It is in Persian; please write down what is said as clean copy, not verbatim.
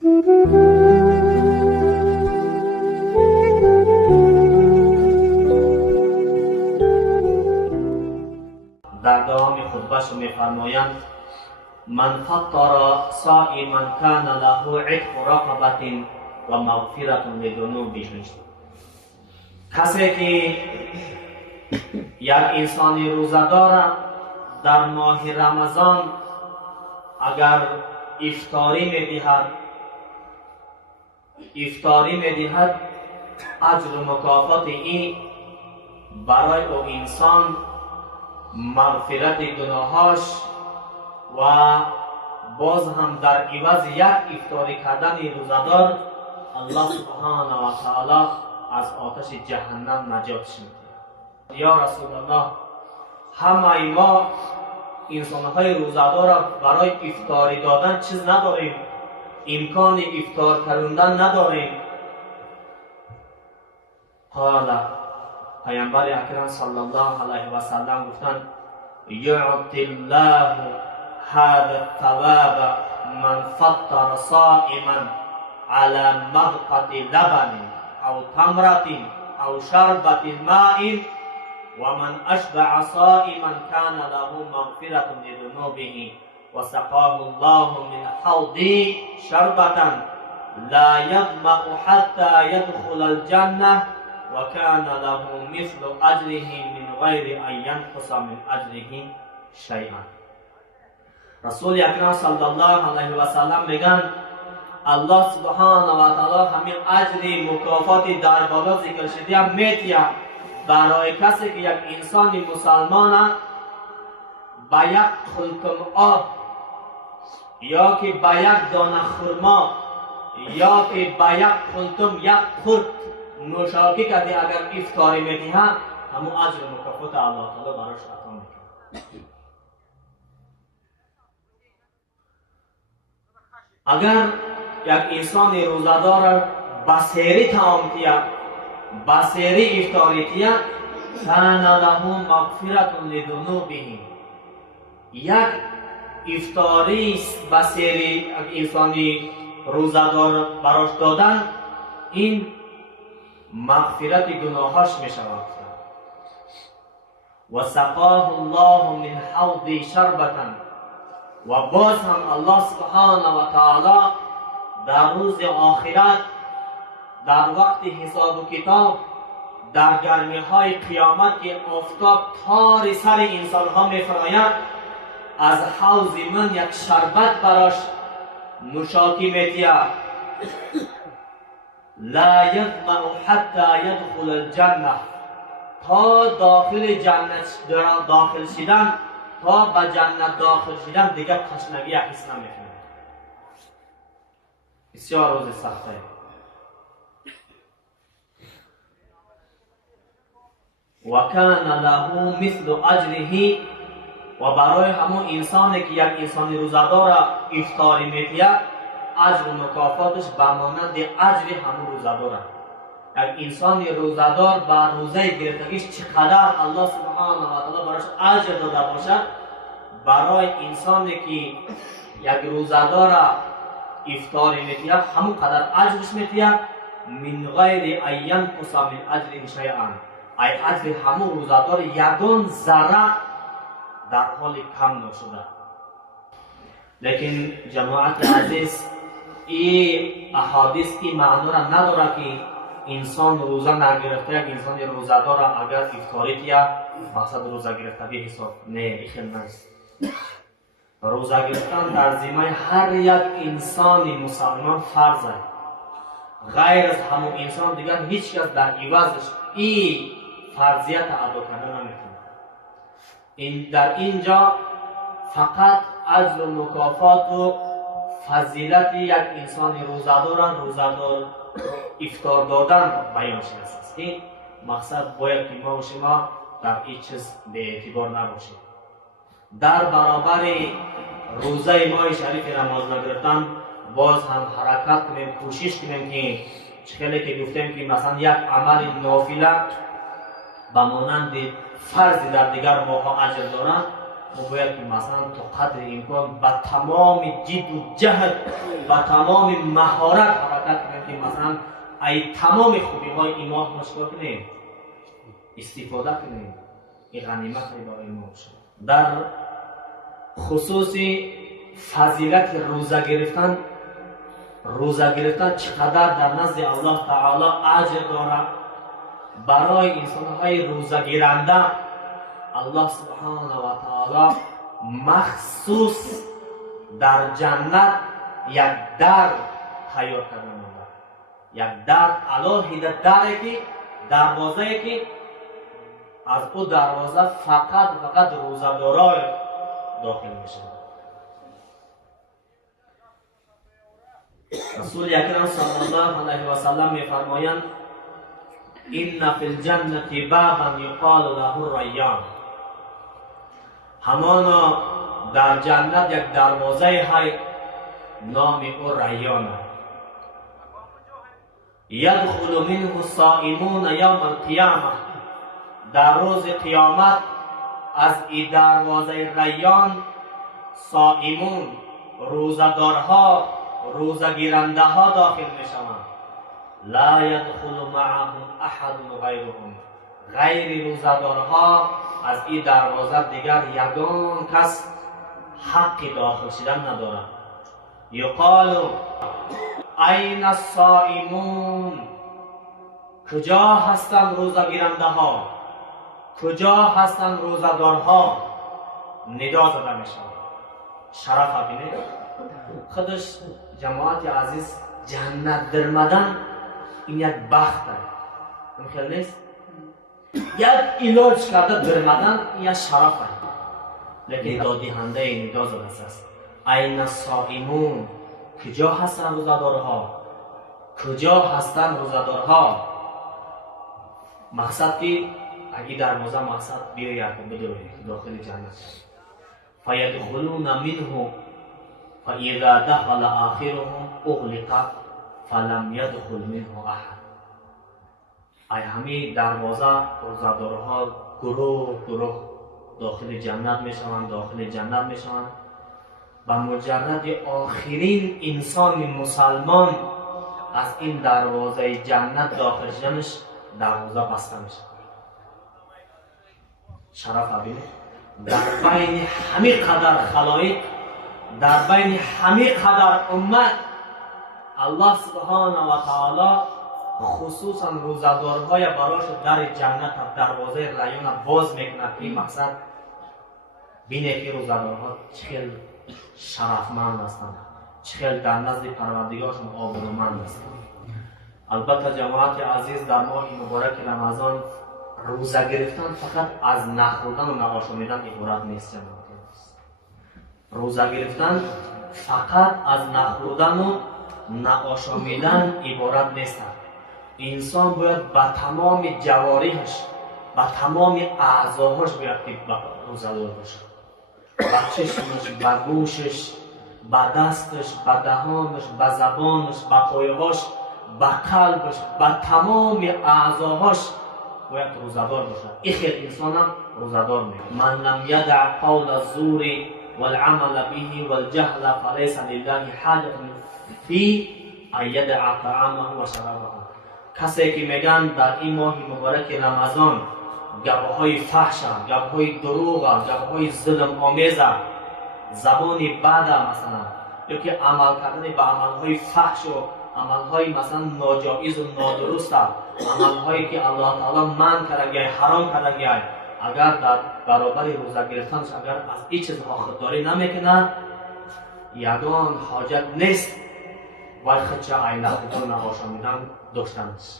در دوام خطبه‌شو می‌فرمایند من فطر صائما کان له عتق رقبة و مغفرة لذنوبه. کسی که یک انسانی روزه دارد در ماه رمضان اگر افطاری می‌دهد اجر و مکافات این برای او انسان مغفرت گناهاش و باز هم در عوض یک افطاری کردن روزدار الله سبحانه و تعالی از آتش جهنم نجاتش میده. یا رسول الله، همه ما انسان‌های روزدار برای افطاری دادن چیز نداریم، امکان افطار کردن نداریم. قال پیامبر اکرم صلی الله علیه و سلم گفتند یعطی الله هذا الثواب من فطر صائما على مغقة لبن او تمرة او شربة ماء ومن اشبع صائما كان له مغفرة لذنوبه وسقاه الله من حوض شربة لا يظمأ حتى يدخل الجنة وكان له مثل اجره من غير ان ينقص من اجره شيئا. رسول اکرم صلی الله علیه و سلم میگن الله سبحانه و تعالی همین اجر مکافات در بالا ذکر شده هم میتیه برای کسی که یک انسان مسلمان به یک خلطم آب یا که به یک دانه خرما یا که به یک خلطم یک خرد نوشاکی کردی اگر افطاری میدهد همون اجر مکافات الله تعالی براش عطا میکنه. اگر یک انسان روزدار بسیری تعام کیا بسیری افطاری کیا کان له مغفرة لذنوبه، یک افطاری بسیری انسانی روزدار براش دادن این مغفرت گناهاش می شود. و سقاه الله من حوض شربة، و باز هم الله سبحانه و تعالی در روز آخرت در وقت حساب و کتاب در گرمی های قیامت که آفتاب تار سر انسان ها می فراید از حوض من یک شربت براش نوشاکی می دید لا يظمأ حتى يدخل الجنة، تا داخل جنت داخل شدن تا به جنت داخل شدن دیگر تشنگی حس نمیکنه. بسیار روز سخته. و کان له مثل اجره، و برای همون انسانی که یک انسانی روزدار افطاری میدهد اجر و مکافاتش به مانند اجر همون روزدار است. یک انسان روزدار بر روزه گرفتگیش چقدر الله سبحانه و تعالی براش اجر داده باشد، برای انسانی که یک روزدار افطاری میدهد همون قدر اجرش میدهد من غیر ان ینقص من اجره شیئا، ای اجر همون روزدار یگان ذره در حال کم نشده. لیکن جماعت عزیز این احادیث این معنا را نداره که انسان روزه نگرفته یک انسان روزدار اگر افطاری کیا مقصد روزه گرفتگی حساب نه، این نیست. روزه گرفتن در ذمه هر یک انسان مسلمان فرض است. غیر از همون انسان دیگر هیچ کس در عوضش این فرضیت ادا کردن نمیتونه. در اینجا فقط اجر و مکافات و فضیلت یک انسان روزدار افطار دادن بیان شده است. این مقصد باید که ما و شما در این چیز به اعتبار نباشیم. در برابر روزه ماه شریف رمضان نگرفتن باز هم حرکت کنیم، کوشش کنیم که خیلی که گفتیم که مثلا یک عمل نافله به مانند فرض در دیگر ماه اجر دارن، باید که مثلا تو قدر امکان با تمام جد و جهد با تمام مهارت حرکت کنیم که مثلا ای تمام خوبی های ایمان مشکل کنیم، استفاده کنیم. این غنیمت برای ما شد. در خصوص فضیلت روزه گرفتن چقدر در نزد الله تعالی اجر دارد. برای انسان های روزه گیرنده الله سبحانه و تعالی مخصوص در جنت یک در تیار کرده. یک در الهی دری که دروازه‌ای که از او دروازه فقط روزه‌داران داخل میشن. رسول اکرم صلی الله علیه و سلم میفرمایند ان فی الجنة بابا یقال له الریان. همانا در جنت یک دروازه های نام او ریان. یدخل منه الصائمون یوم القیامه. در روز قیامت از این دروازه ریان صائمون، روزدارها، روزه گیرنده ها داخل می شوند. لا يدخل معهم احد غیرهم. غیر روزدارها از این دروازه دیگر یگان کس حق داخل شدن ندارد. یقال این الصائمون. کجا هستند روزه گیرنده ها؟ کجا هستند روزدارها؟ ندا زده می شود. شرف بینید خودش جماعت عزیز، جنت درمدن این یک بخت است، خیلی نیست. یک علاج کرده درمدن یک شرف است، لیکن دادهنده ندا زده است. این الصائمون. کجا هستند روزدارها؟ کجا هستند روزدارها؟ مقصد که اگه در موزه مقصد بیاید و بدوید داخل جنت. فیدخلون منه فاذا دخل آخرهم اغلق فلم يدخل منه احد. ای همه دروازه روزدارها گروه داخل جنت میشوند. با مجرد آخرین انسان مسلمان از این دروازه جنت داخل شدنش دروازه بسته میشه. شرف ببینید در بین همه قدر خلایق، در بین همه قدر امت، الله سبحانه و تعالی خصوصا روزدارهای براش در جنت دروازه ریان باز میکنه که مقصد بینه که روزدارها چقدر شرفمند هستند، چقدر در نزد پروردگارشون آبرومند هستند. البته جماعت عزیز، در ماه مبارک رمضان روزه گرفتن فقط از نخوردن و نآشامیدن عبارت نیست. روزه گرفتن فقط از نخوردن و نآشامیدن عبارت نیست. انسان باید با تمام جوارحش، با تمام اعضاهاش باید روزه‌دار باشه. با چشمش، با گوشش، با دستش، با دهانش، با زبانش، با پایهاش، با قلبش، با تمام اعضاهاش باید روزدار باشه. این خیلی انسان هم روزدار میشه. من لم یدع قول الزور والعمل به والجهل فلیس لله حاجة فی ان یدع طعامه و شرابه. کسی که میگن در این ماه مبارک رمضان گپ‌های فحش، گپ‌های دروغ، گپ‌های ظلم آمیز، زبانی بد مثلا، یا که عمل کردن به عمل‌های فحش و عمل‌های مثلا ناجایز و نادرست، عمل‌هایی که الله تعالی منع کرده، حرام کرده، اگر در برابر روزه گرفتنش اگر از این چیزها خودداری نمیکنه، یگان حاجت نیست باید خودش عین خودتون نآشامیدن داشتنش.